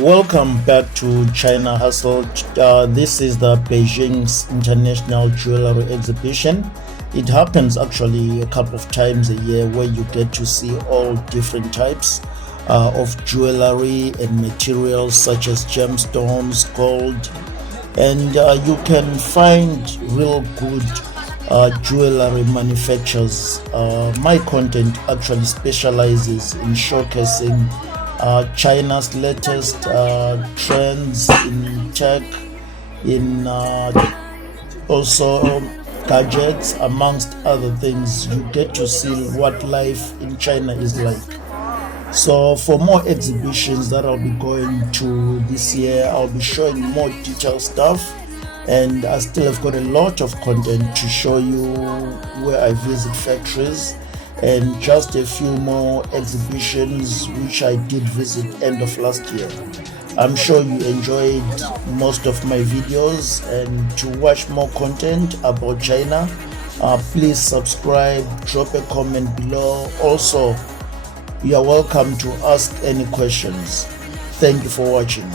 Welcome back to China Hustle. This is the Beijing's International Jewellery Exhibition. It happens actually a couple of times a year where you get to see all different types of jewellery and materials such as gemstones, gold, and you can find real good jewellery manufacturers. My content actually specializes in showcasing China's latest trends in tech, in also gadgets, amongst other things. You get to see what life in China is like. So, for more exhibitions that I'll be going to this year, I'll be showing more detailed stuff, and I still have got a lot of content to show you where I visit factories and just a few more exhibitions which I did visit end of last year. I'm sure you enjoyed most of my videos, and to watch more content about China, please subscribe, drop a comment below. Also, you are welcome to ask any questions. Thank you for watching.